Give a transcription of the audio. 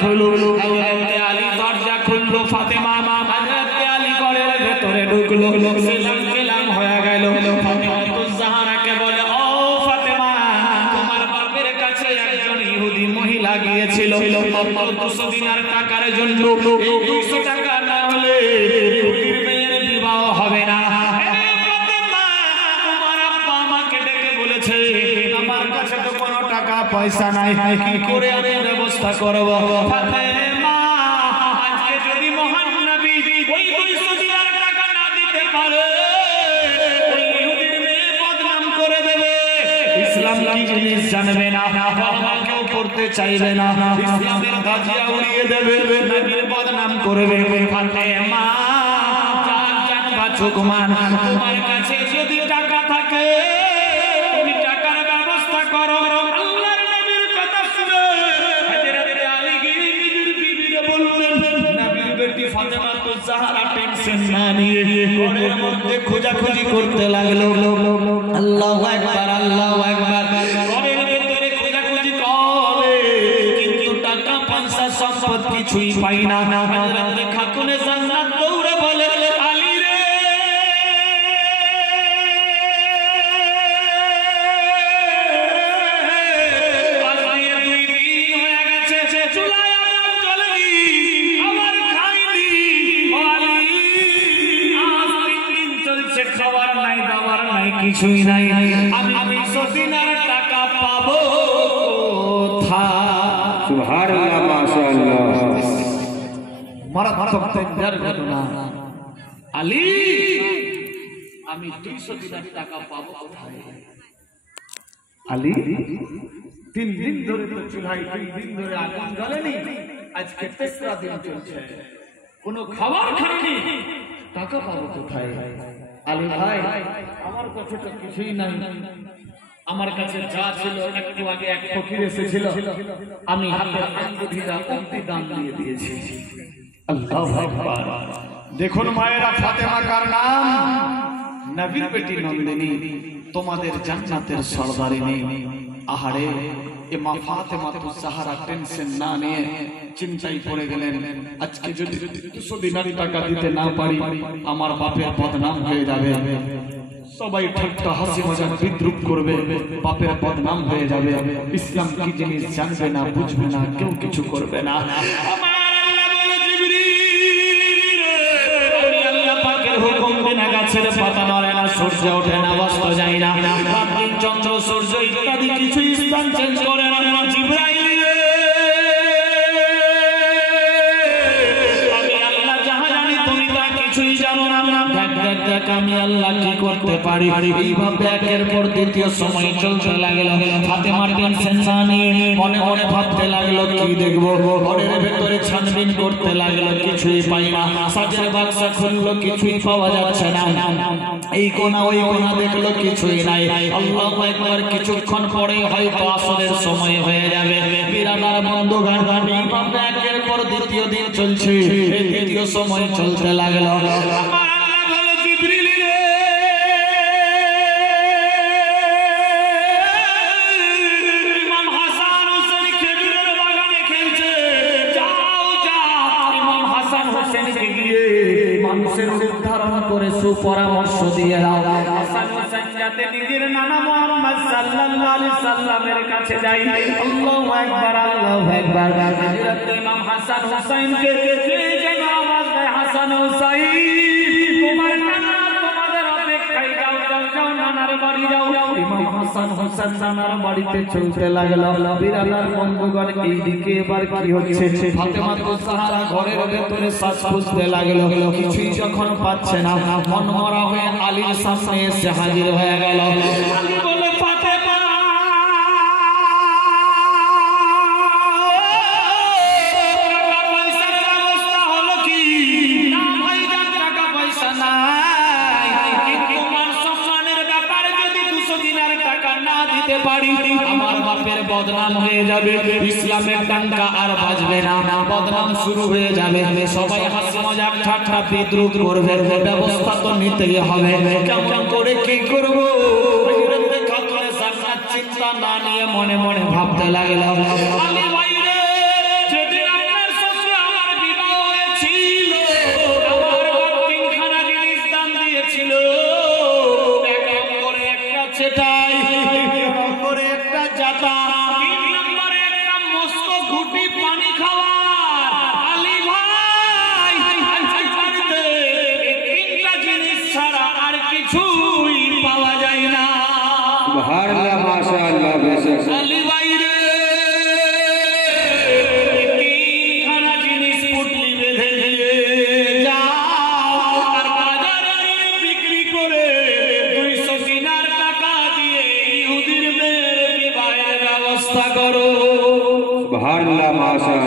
খুলো। হযরত আলী দরজা খুললো, ফাতেমা হযরত আলী ঘরের ভেতরে ঢুকলো। সেলাম কেলাম হয়ে গেল। ফাতেমাতুজ জাহরাকে বলে, ও ফাতেমা, তোমার বাপের কাছে একজন ইহুদি মহিলা গিয়েছিল 200 দিনার টাকার জন্য। এই 200 টাকা না হলে ইহুদির মেয়ের বিবাহ হবে না। আমার কাছে তো কোনো টাকা পয়সা নাই, কি করে আমি ব্যবস্থা করব? ফাতেমা, আজকে যদি মহান নবী ওই 200 দিনার টাকা না দিতে পারে, ওই ইহুদির মেয়ে বদনাম করে দেবে। ইসলাম কি জিনিস জানবে না, বাবা কেউ করতে চাইবে না, ইসলামের ধাজিয়া উড়িয়ে দেবে, নবীর বদনাম করবে। ফাতেমা, জান বাঁচুক মান, তোমার কাছে যদি টাকা থাকে করো। আল্লাহর নবীর কথা শুনে হযরত আলী গিয়ে নিজের বিবিকে বললেন, নবীর বেটি ফাতেমাতুজ জাহরা টেনশন না নিয়ে ঘরের মধ্যে খোঁজাখুঁজি করতে লাগলো। আল্লাহু আকবার, আল্লাহু আকবার। ঘরের ভিতরে খোঁজাখুঁজি করে, কিন্তু টাকা পয়সা সম্পদ কিছুই পাই না। হযরত খাতুনে জান্নাত দৌড়ে বলে, আলী রে, খাবার নাই, দাবার নাই, কিছুই নাই, আমি 200 দিনার টাকা পাবো কোথায়? সুবহানাল্লাহ, মাশাআল্লাহ। মারাত্মক ডেঞ্জার ঘটনা। আলী, আমি 200 দিনার টাকা পাবো কোথায়? আলী 3 দিন ধরে তো চুলায় 3 দিন ধরে আগুন জ্বলেনি, আজকে 3রা দিন চলছে, কোনো খাবার খাইনি, টাকা পাবো কোথায়? আলী ভাই, আমার কাছে তো কিছুই নাই, আমার কাছে যা ছিল একটু আগে এক ফকির এসেছিল, আমি হাতের আঙ্গুঠিটা কমতি দাম দিয়ে দিয়েছি। আল্লাহু আকবার। দেখুন মায়েরা, ফাতেমা কার নাম? নবীর বেটি নন্দিনী, তোমাদের জান্নাতের সরদারিনী। আহারে, এ মা ফাতেমাতুজ জাহরা টেনশন না নিয়ে চিন্তায় পড়ে গেলেন, আজকে যদি 200 দিনার টাকা দিতে না পারি, আমার বাপের বদনাম হয়ে যাবে, সবাই ঠাট্টা হাসি মজাক বিদ্রুপ করবে, বাপের বদনাম হয়ে যাবে, ইসলাম কি জিনিস জানবে না, বুঝবে না, কেউ কিছু করবে না। আমার আল্লাহ বলে, জিবরিল, আমি আল্লাহ পাকের হুকুম বিনা গাছের পাতা নড়ে না, সূর্য ওঠে না, অস্ত যায় না, রাত চন্দ্র সূর্য ইত্যাদি কিছু স্থান চেঞ্জ করে না। জিবরাইল, আমি আল্লাহ কি করতে পারি? এইভাবে একের পর দ্বিতীয় সময় চলতে লাগলো। ফাতেমা টেনশন না নিয়ে মনে মনে ভাবতে লাগলো, কি দেখবো? ঘরের ভেতরে ছানবিন করতে লাগলো, কিছুই পাই না। সাজের বাক্সা খুললো, কিছুই পাওয়া যাচ্ছে না। এই কোনা ওই কোনা দেখলো, কিছুই নাই। আল্লাহু আকবার। কিছুক্ষণ পরে হয়তো আসরের সময় হয়ে যাবে। বিরাদার বন্ধুগণ, এইভাবে একের পর দ্বিতীয় দিন চলছে, এই দ্বিতীয় সময় চলতে লাগলো। সুপরামর্শ দিয়ে দাও, হাসান হোসেন যাতে নিজের নানা মুহাম্মদ সাল্লাল্লাহু আলাইহি সাল্লামের কাছে যায়। আল্লাহু আকবার, আল্লাহু আকবার। হযরত ইমাম হাসান হোসেনকে যেন আওয়াজ দেয়, হাসান হোসেন, তোমার নানা তোমাদের অপেক্ষায়, যাও যাও যাও, নানার বাড়ি যাও। ইমাম হাসান হোসেন নানার বাড়িতে চলতে লাগলো। বিরাদার বন্ধুগণ, এইদিকে এবার কি হচ্ছে? ফাতেমাতুজ জাহরা ঘরের ভেতরে শ্বাস খুঁজতে লাগলো, কিছুই যখন পাচ্ছে না, মন মরা হয়ে আলীর সামনে এসে হাজির হয়ে গেল। আলী বলে, ফাতেমা, টাকা পয়সার ব্যবস্থা হলো কি? না ভাই, টাকা পয়সা নাই, কিন্তু মান সম্মানের ব্যাপারে যদি 200 দিনার টাকা না দিতে পারি, আমার বাপের বদনাম হয়ে যাবে, ইসলামের ডাঙ্কা আর বাজবে না, বদনাম শুরু হয়ে যাবে, সবাই হাসি মজাক ঠাট্টা বিদ্রুপ করবে, ব্যবস্থা তো নিতেই হবে। কেমন করে কি করবো? চিন্তা না নিয়ে মনে মনে ভাবতে লাগলো, আলী ভাই রে, যেদিন আমরা ছিল, 1 নম্বরে একটা চেটাই, 2 নম্বরে একটা জাতা, 3 নম্বরে একটা মস্ত ঘুটি পানি খাওয়ার। আলী ভাই বাড়িতে এই 3টা জিনিস ছাড়া আর কিছুই পাওয়া যায় না। সুবহানাল্লাহ মাশাআল্লাহ বেশক আলী ভাই